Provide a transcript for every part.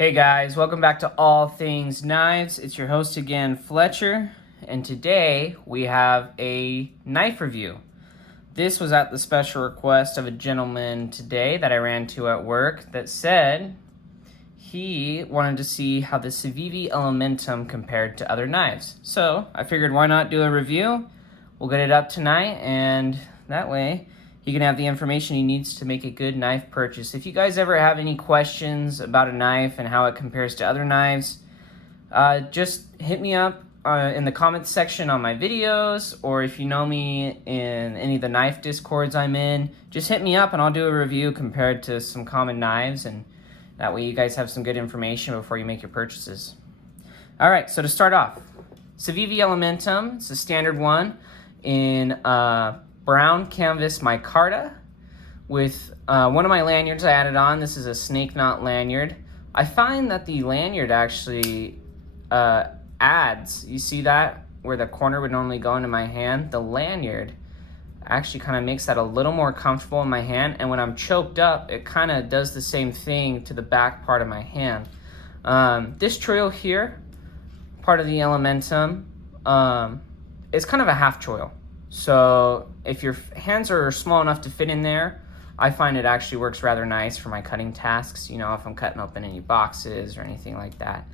Hey guys, welcome back to All Things Knives. It's your host again, Fletcher, and today we have a knife review. This was at the special request of a gentleman today that I ran to at work that said he wanted to see how the Civivi Elementum compared to other knives. So I figured why not do a review? We'll get it up tonight, and that way he can have the information he needs to make a good knife purchase. If you guys ever have any questions about a knife and how it compares to other knives, just hit me up in the comments section on my videos, or if you know me in any of the knife discords I'm in, just hit me up and I'll do a review compared to some common knives, and that way you guys have some good information before you make your purchases. Alright, so to start off, Civivi Elementum, it's a standard one in brown canvas micarta with one of my lanyards I added on. This is a snake knot lanyard. I find that the lanyard actually adds, you see that where the corner would normally go into my hand? The lanyard actually kind of makes that a little more comfortable in my hand, and when I'm choked up it kind of does the same thing to the back part of my hand. This choil here, part of the Elementum, is kind of a half choil. So if your hands are small enough to fit in there, I find it actually works rather nice for my cutting tasks, you know, if I'm cutting open any boxes or anything like that.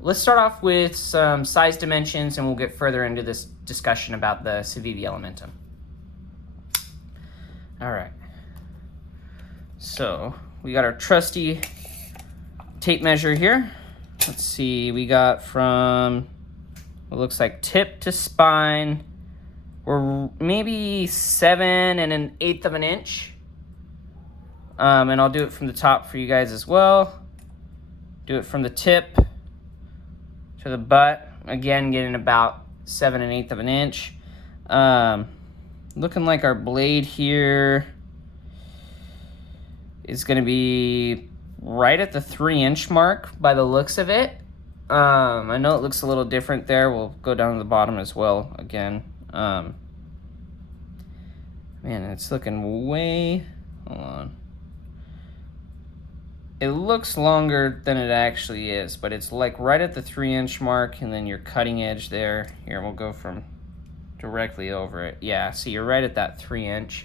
Let's start off with some size dimensions and we'll get further into this discussion about the Civivi Elementum. Alright, so we got our trusty tape measure here. Let's see, we got from what looks like tip to spine, we're maybe 7 1/8 of an inch. And I'll do it from the top for you guys as well. Do it from the tip to the butt. Again, getting about 7 1/8 of an inch. Looking like our blade here is going to be right at the 3-inch mark by the looks of it. I know it looks a little different there. We'll go down to the bottom as well again. Man, it's looking way, hold on. It looks longer than it actually is, but it's like right at the 3-inch mark, and then your cutting edge there. Here, we'll go from directly over it. Yeah, see, you're right at that 3-inch.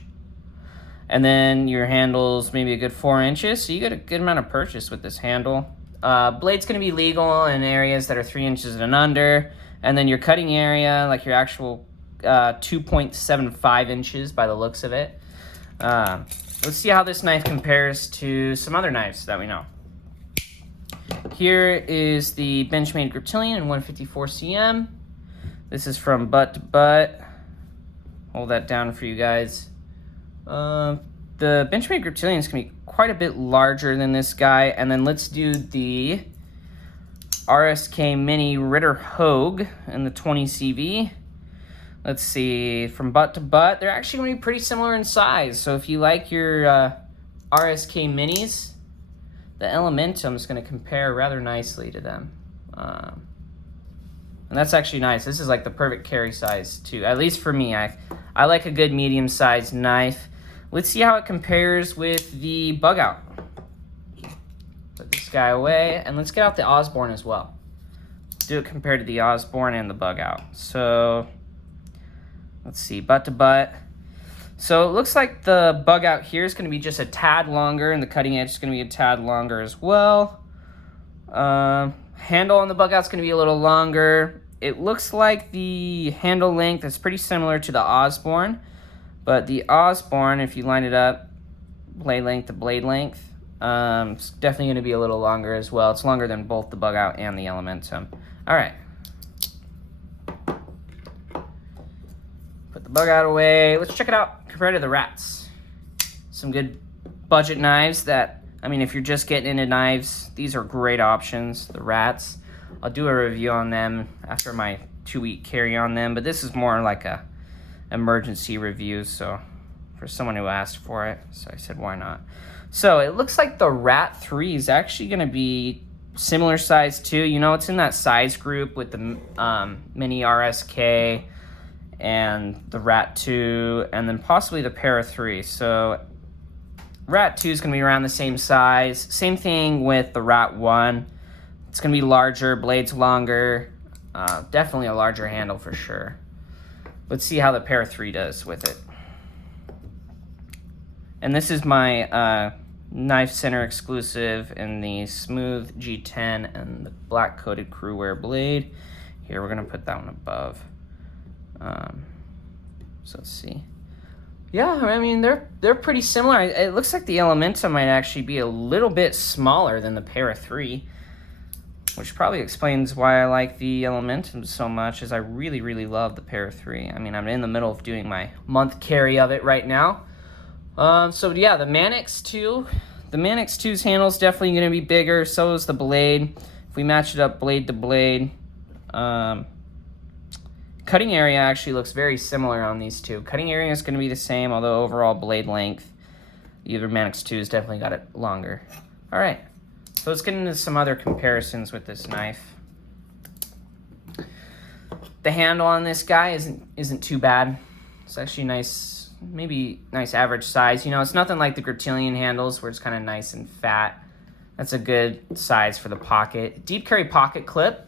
And then your handle's maybe a good 4 inches, so you get a good amount of purchase with this handle. Blade's gonna be legal in areas that are 3 inches and under, and then your cutting area, like your actual 2.75 inches by the looks of it. Let's see how this knife compares to some other knives that we know. Here is the Benchmade Griptilian in 154 cm. This is from butt to butt. Hold that down for you guys. The Benchmade Griptilian is going to be quite a bit larger than this guy. And then let's do the RSK Mini Ritter Hogue in the 20 CV. Let's see, from butt to butt, they're actually going to be pretty similar in size. So if you like your RSK Minis, the Elementum is going to compare rather nicely to them. And that's actually nice. This is like the perfect carry size too, at least for me. I like a good medium-sized knife. Let's see how it compares with the Bug Out. Put this guy away, and let's get out the Osborne as well. Do it compared to the Osborne and the Bug Out. So let's see, butt to butt. So it looks like the Bug Out here is going to be just a tad longer, and the cutting edge is going to be a tad longer as well. Handle on the Bug Out is going to be a little longer. It looks like the handle length is pretty similar to the Osborne, but the Osborne, if you line it up, blade length to blade length, it's definitely going to be a little longer as well. It's longer than both the Bug Out and the Elementum. All right. Put the Bug Out away. Let's check it out compared to the Rats. Some good budget knives that, I mean, if you're just getting into knives, these are great options, the Rats. I'll do a review on them after my 2-week carry on them, but this is more like a emergency review, so for someone who asked for it, so I said why not. So it looks like the Rat 3 is actually going to be similar size too. You know, it's in that size group with the Mini RSK and the Rat 2, and then possibly the Para 3. So Rat 2 is going to be around the same size. Same thing with the Rat 1. It's going to be larger, blades longer. Definitely a larger handle for sure. Let's see how the Para 3 does with it. And this is my knife center exclusive in the smooth G10 and the black coated crew wear blade. Here, we're going to put that one above. So let's see. Yeah, I mean, they're pretty similar. It looks like the Elementum might actually be a little bit smaller than the Para 3, which probably explains why I like the Elementum so much, is I really, really love the Para 3. I mean, I'm in the middle of doing my month carry of it right now. So yeah, the Manix 2. The Manix 2's handle is definitely going to be bigger. So is the blade. If we match it up blade to blade, cutting area actually looks very similar on these two. Cutting area is going to be the same, although overall blade length, either Manix 2 has definitely got it longer. All right, so let's get into some other comparisons with this knife. The handle on this guy isn't too bad. It's actually nice, maybe nice average size. You know, it's nothing like the Grotilian handles where it's kind of nice and fat. That's a good size for the pocket. Deep carry pocket clip,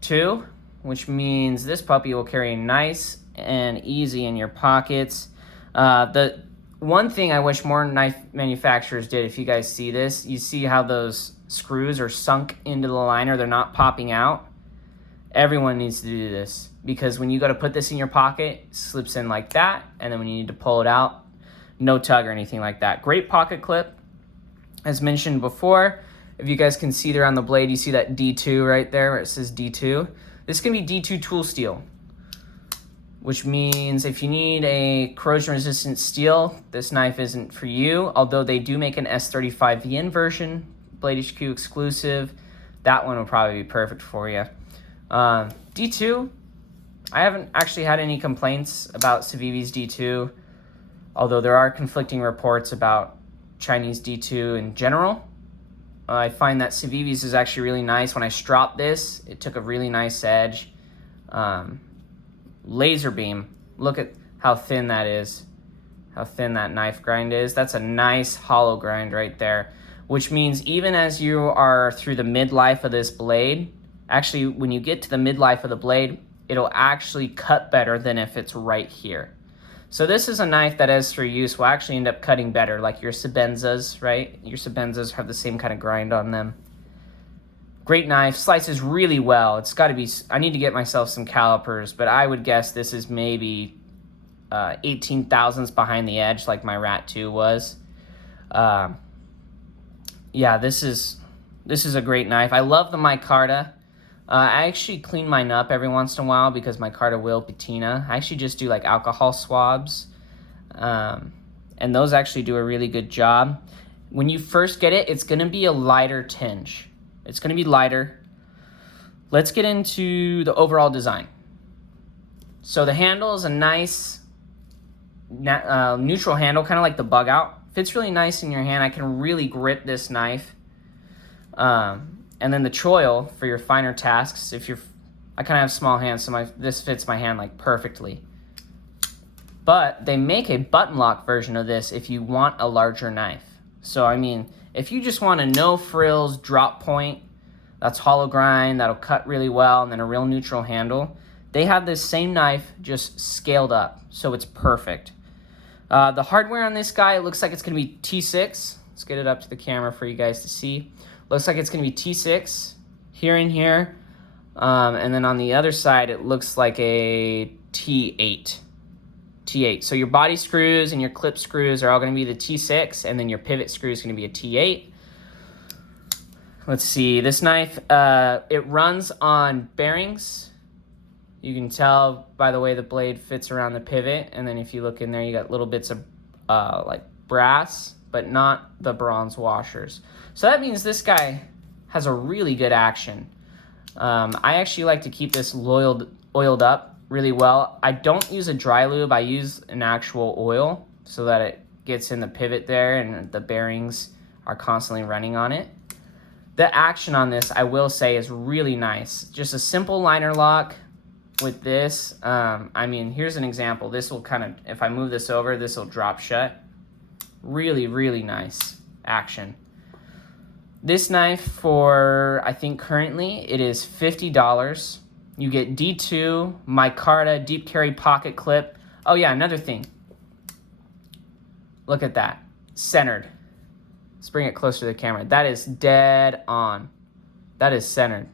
too, which means this puppy will carry nice and easy in your pockets. The one thing I wish more knife manufacturers did, if you guys see this, you see how those screws are sunk into the liner, they're not popping out. Everyone needs to do this, because when you go to put this in your pocket, it slips in like that, and then when you need to pull it out, no tug or anything like that. Great pocket clip. As mentioned before, if you guys can see there on the blade, you see that D2 right there where it says D2. This can be D2 tool steel, which means if you need a corrosion-resistant steel, this knife isn't for you, although they do make an S35VN version, Blade HQ exclusive. That one will probably be perfect for you. D2, I haven't actually had any complaints about Civivi's D2, although there are conflicting reports about Chinese D2 in general. I find that Civivi's is actually really nice. When I stropped this, it took a really nice edge. Laser beam, look at how thin that is, how thin that knife grind is. That's a nice hollow grind right there, which means even as you are through the midlife of this blade, actually when you get to the midlife of the blade, it'll actually cut better than if it's right here. So this is a knife that, as for use, will actually end up cutting better, like your Sabenzas, right? Your Sabenzas have the same kind of grind on them. Great knife, slices really well. It's got to be, I need to get myself some calipers, but I would guess this is maybe 18 thousandths behind the edge, like my Rat 2 was. Yeah, this is a great knife. I love the micarta. I actually clean mine up every once in a while because my micarta will patina. I actually just do like alcohol swabs, and those actually do a really good job. When you first get it, it's going to be a lighter tinge. It's going to be lighter. Let's get into the overall design. So the handle is a nice neutral handle, kind of like the bug out. Fits really nice in your hand. I can really grip this knife. And then the choil for your finer tasks. I kind of have small hands, so this fits my hand like perfectly. But they make a button lock version of this if you want a larger knife. So I mean, if you just want a no frills drop point, that's hollow grind, that'll cut really well, and then a real neutral handle, they have this same knife just scaled up, so it's perfect. The hardware on this guy, it looks like it's going to be T6. Let's get it up to the camera for you guys to see. Looks like it's going to be T6 here and here. And then on the other side, it looks like a T8. T8. So your body screws and your clip screws are all going to be the T6, and then your pivot screw is going to be a T8. Let's see. This knife, it runs on bearings. You can tell by the way the blade fits around the pivot. And then if you look in there, you got little bits of like brass, but not the bronze washers. So that means this guy has a really good action. I actually like to keep this oiled up really well. I don't use a dry lube. I use an actual oil so that it gets in the pivot there and the bearings are constantly running on it. The action on this, I will say, is really nice. Just a simple liner lock with this. I mean, here's an example. This will kind of, if I move this over, this will drop shut. Really, really nice action. This knife for, I think currently, it is $50. You get D2, micarta, deep carry pocket clip. Oh yeah, another thing. Look at that. Centered. Let's bring it closer to the camera. That is dead on. That is centered.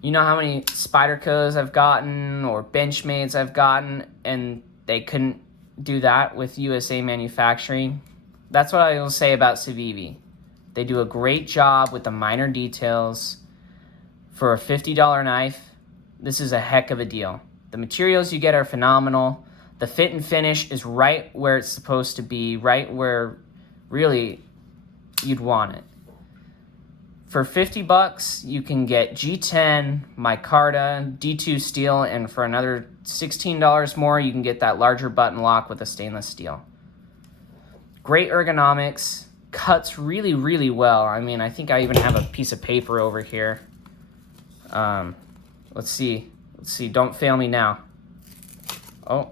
You know how many Spydercos I've gotten or Benchmates I've gotten, and they couldn't do that with USA manufacturing? That's what I will say about Civivi. They do a great job with the minor details. For a $50 knife, this is a heck of a deal. The materials you get are phenomenal. The fit and finish is right where it's supposed to be, right where really you'd want it. For $50, you can get G10, micarta, D2 steel, and for another $16 more, you can get that larger button lock with a stainless steel. Great ergonomics, cuts really, really well. I mean, I think I even have a piece of paper over here. Let's see. Don't fail me now. Oh.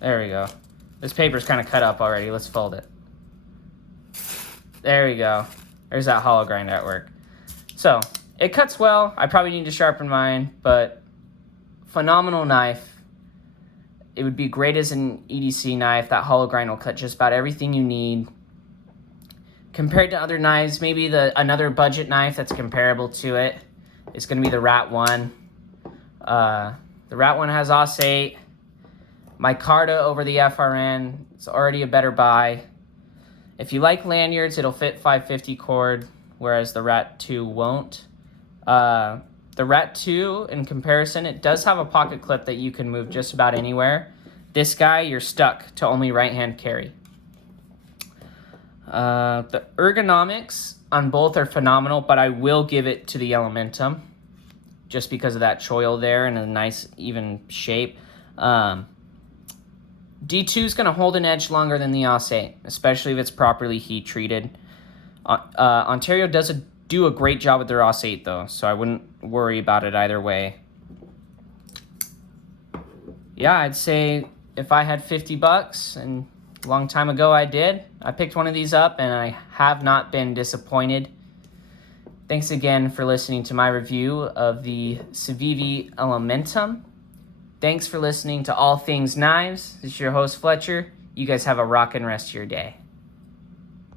There we go. This paper's kind of cut up already. Let's fold it. There we go. There's that hollow grind at work. So, it cuts well. I probably need to sharpen mine, but phenomenal knife. It would be great as an EDC knife. That hollow grind will cut just about everything you need. Compared to other knives, maybe another budget knife that's comparable to it is going to be the Rat 1. The Rat 1 has Os 8. Micarta over the FRN. It's already a better buy. If you like lanyards, it'll fit 550 cord, whereas the Rat 2 won't. The Rat 2, in comparison, it does have a pocket clip that you can move just about anywhere. This guy, you're stuck to only right-hand carry. The ergonomics on both are phenomenal, but I will give it to the Elementum just because of that choil there and a nice, even shape. D2 is going to hold an edge longer than the Os 8, especially if it's properly heat treated. Ontario does do a great job with their Os 8 though, so I wouldn't worry about it either way. Yeah, I'd say if I had $50, and a long time ago I picked one of these up and I have not been disappointed. Thanks again for listening to my review of the Civivi Elementum. Thanks for listening to All Things Knives. This is your host, Fletcher. You guys have a rockin' rest of your day.